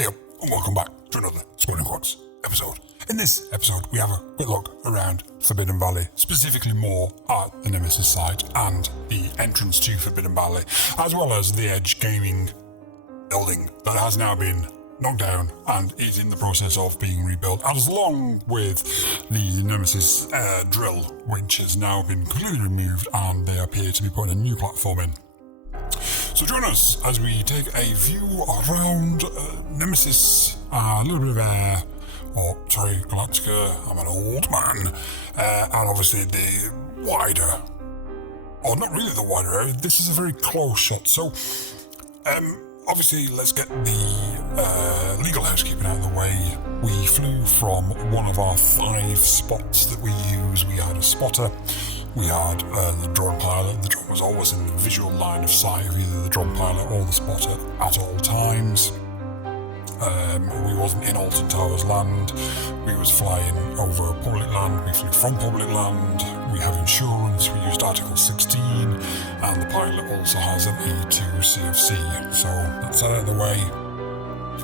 Hey up, and welcome back to another Squirting Quads episode. In this episode, we have a quick look around Forbidden Valley, specifically more at the Nemesis site and the entrance to Forbidden Valley, as well as the Edge Gaming building that has now been knocked down and is in the process of being rebuilt, as along with the Nemesis drill, which has now been completely removed and they appear to be putting a new platform in. So join us as we take a view around Nemesis, a little bit of air, Galactica, I'm an old man, and obviously the wider, or not really the wider area, this is a very close shot. So obviously let's get the legal housekeeping out of the way. We flew from one of our 5 spots that we use. We had a spotter, we had the drone pilot. The drone was always in the visual line of sight of either the drone pilot or the spotter at all times. We wasn't in Alton Towers land, we was flying over public land, we flew from public land, we have insurance, we used Article 16, and the pilot also has an A2 CFC, so that's that out of the way.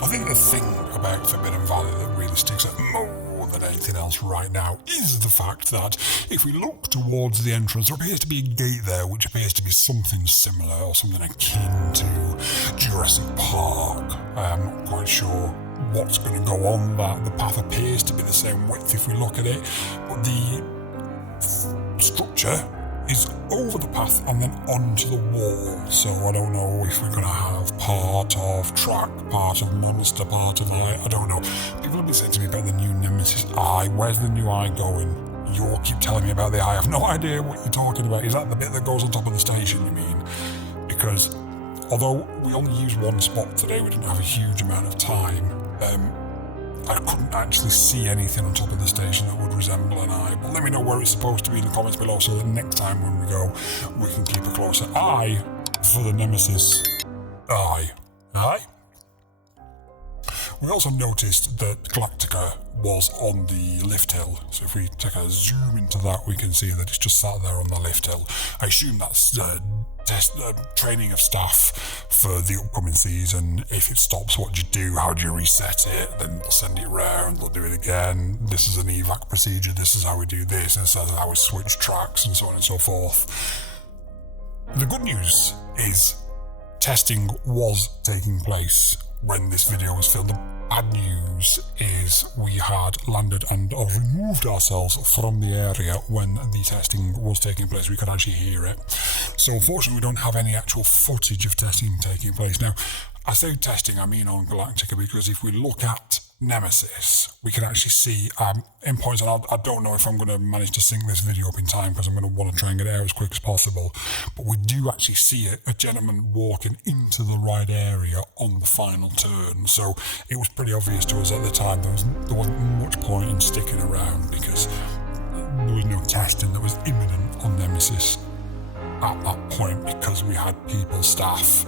I think the thing about Forbidden Valley that really sticks out more than anything else right now is the fact that if we look towards the entrance, there appears to be a gate there which appears to be something similar or something akin to Jurassic Park. I'm not quite sure what's going to go on that. The path appears to be the same width if we look at it, but the structure is over the path and then onto the wall, so I don't know if we're going to have part of track, part of monster, part of eye, I don't know. People have been saying to me about the new Nemesis eye. Where's the new eye going? You all keep telling me about the eye. I have no idea what you're talking about. Is that the bit that goes on top of the station, you mean? Because although we only used one spot today, we didn't have a huge amount of time, I couldn't actually see anything on top of the station that would resemble an eye. But let me know where it's supposed to be in the comments below, so that next time when we go, we can keep a closer eye for the Nemesis eye. Aye? We also noticed that Galactica was on the lift hill, so if we take a zoom into that, we can see that it's just sat there on the lift hill. I assume that's training of staff for the upcoming season. If it stops, what do you do? How do you reset it? Then they'll send it round, they'll do it again. This is an evac procedure, this is how we do this, and this is how we switch tracks, and so on and so forth. The good news is testing was taking place when this video was filmed. The bad news is we had landed and removed ourselves from the area when the testing was taking place. We could actually hear it. So unfortunately we don't have any actual footage of testing taking place. Now, I say testing, I mean on Galactica, because if we look at Nemesis, we can actually see endpoints, and I don't know if I'm going to manage to sync this video up in time because I'm going to want to try and get it out as quick as possible, but we do actually see a gentleman walking into the right area on the final turn, so it was pretty obvious to us at the time there wasn't much point in sticking around because there was no testing that was imminent on Nemesis at that point, because we had people, staff,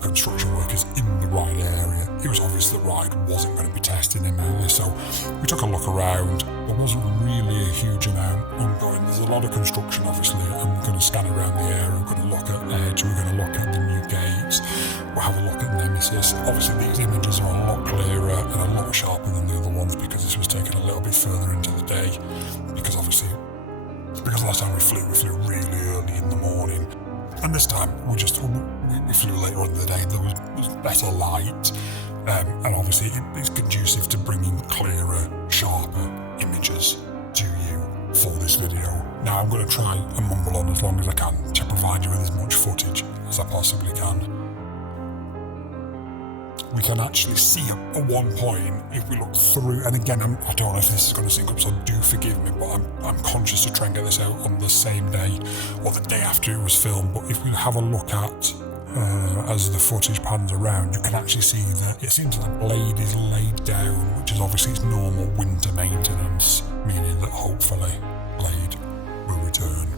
construction workers in the right area. It was obvious the ride wasn't going to be tested imminently, so we took a look around. There wasn't really a huge amount ongoing. There's a lot of construction obviously, and we're going to scan around the area, we're going to look at Edge, we're going to look at the new gates, we'll have a look at Nemesis. Obviously these images are a lot clearer and a lot sharper than the other ones because this was taken a little bit further into the day, because last time we flew really early in the morning, and this time we flew later in the day. There was better light, and obviously it's conducive to bringing clearer, sharper images to you for this video. Now I'm going to try and mumble on as long as I can to provide you with as much footage as I possibly can. We can actually see at one point, if we look through, and again, I don't know if this is going to sync up, so do forgive me, but I'm conscious to try and get this out on the same day, or the day after it was filmed, but if we have a look at, as the footage pans around, you can actually see that it seems that the blade is laid down, which is obviously its normal winter maintenance, meaning that hopefully blade will return.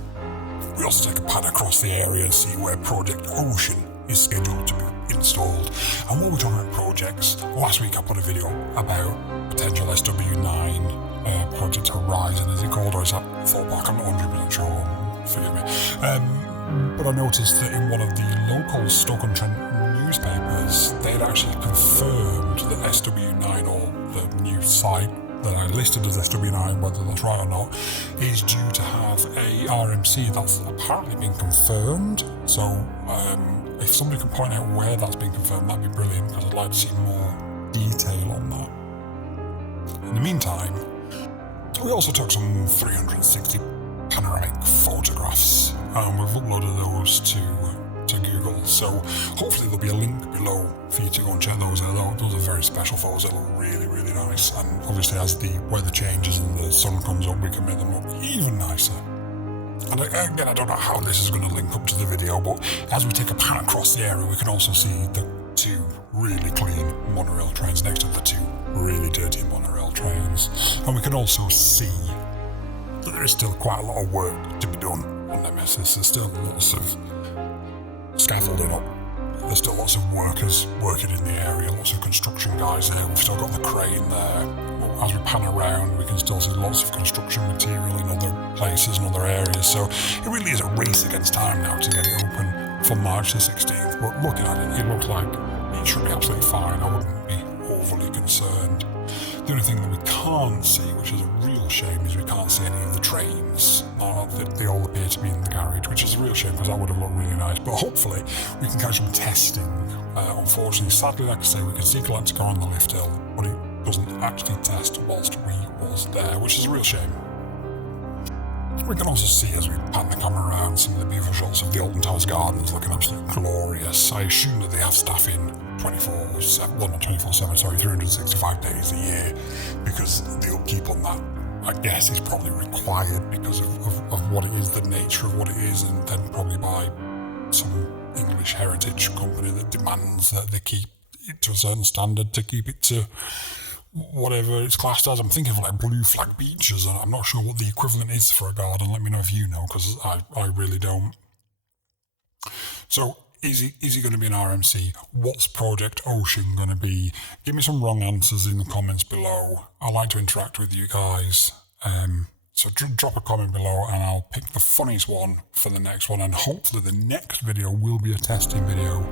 We also take a pan across the area and see where Project Ocean is scheduled to be installed. And while we're talking about projects, last week I put a video about potential SW9 Project Horizon, is it called, or is that Fallback? I'm not 100% sure, forgive me. But I noticed that in one of the local Stoke-on-Trent newspapers, they had actually confirmed that SW9, or the new site that I listed as SW9, whether that's right or not, is due to have a RMC that's apparently been confirmed. So if somebody can point out where that's been confirmed, that'd be brilliant, because I'd like to see more detail on that. In the meantime, we also took some 360 panoramic photographs, and we've uploaded those to Google, so hopefully there'll be a link below for you to go and check those out. Those are very special photos. They look really, really nice, and obviously as the weather changes and the sun comes up, we can make them look even nicer. And again, I don't know how this is going to link up to the video, but as we take a pan across the area, we can also see the two really clean monorail trains next to the two really dirty monorail trains, and we can also see that there is still quite a lot of work to be done on Nemesis. There's still lots of scaffolding up. There's still lots of workers working in the area, lots of construction guys there. We've still got the crane there. As we pan around, we can still see lots of construction material in other places and other areas. So it really is a race against time now to get it open for March the 16th. But looking at it, it looks like it should be absolutely fine. I wouldn't be overly concerned. The only thing that we can't see, which is a real shame, is we can't see any of the trains. They all appear to be in the garage, which is a real shame because that would have looked really nice. But hopefully we can catch some testing. Unfortunately, sadly, like I say, we can see Galactica on the lift hill, but it doesn't actually test whilst we was there, which is a real shame. We can also see, as we pan the camera around, some of the beautiful shots of the Alton Towers Gardens looking absolutely glorious. I assume that they have staff in 24/7, well not 24/7, sorry, 365 days a year, because the upkeep on that, I guess, is probably required because of what it is, the nature of what it is, and then probably by some English heritage company that demands that they keep it to a certain standard to keep it to whatever it's classed as. I'm thinking of like blue flag beaches, and I'm not sure what the equivalent is for a garden. Let me know if you know, because I really don't. So is he going to be an RMC? What's Project Ocean going to be? Give me some wrong answers in the comments below. I like to interact with you guys. So drop a comment below and I'll pick the funniest one for the next one, and hopefully the next video will be a testing video.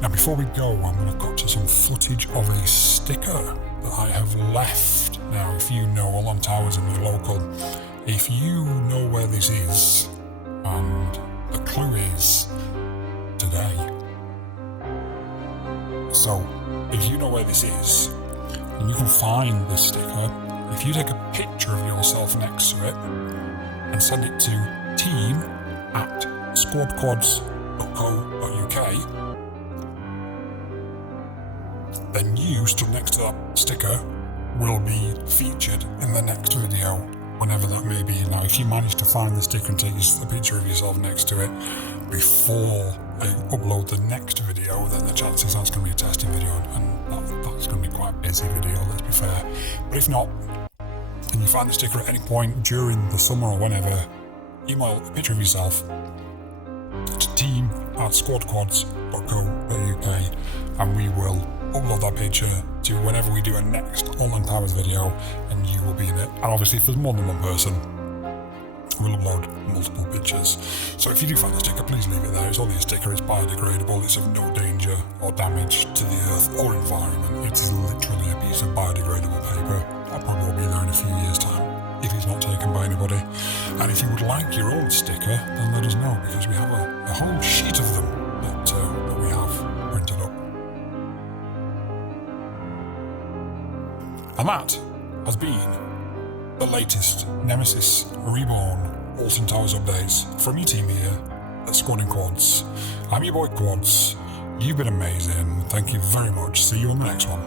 Now before we go, I'm going to cut to some footage of a sticker that I have left. Now if you know Alton Towers and you're local, if you know where this is, and the clue is today. So if you know where this is and you can find this sticker, if you take a picture of yourself next to it and send it to team@squadquads.co.uk, then you stood next to that sticker will be featured in the next video, whenever that may be. Now if you manage to find the sticker and take a picture of yourself next to it before I upload the next video, then the chances that's going to be a testing video, and that's going to be quite a busy video, let's be fair. But if not, and you find the sticker at any point during the summer or whenever, email a picture of yourself to team@squadquads.co.uk and we will upload that picture to whenever we do a next Alton Towers video, and you will be in it. And obviously if there's more than one person, we'll upload multiple pictures. So if you do find the sticker, please leave it there. It's only a sticker, it's biodegradable, it's of no danger or damage to the earth or environment. It is literally a piece of biodegradable paper. That probably will be there in a few years' time if it's not taken by anybody. And if you would like your own sticker, then let us know, because we have a whole sheet of them that we have printed up. And that has been the latest Nemesis Reborn Alton Towers updates from your team here at Squad Quads. I'm your boy Quads. You've been amazing. Thank you very much. See you on the next one.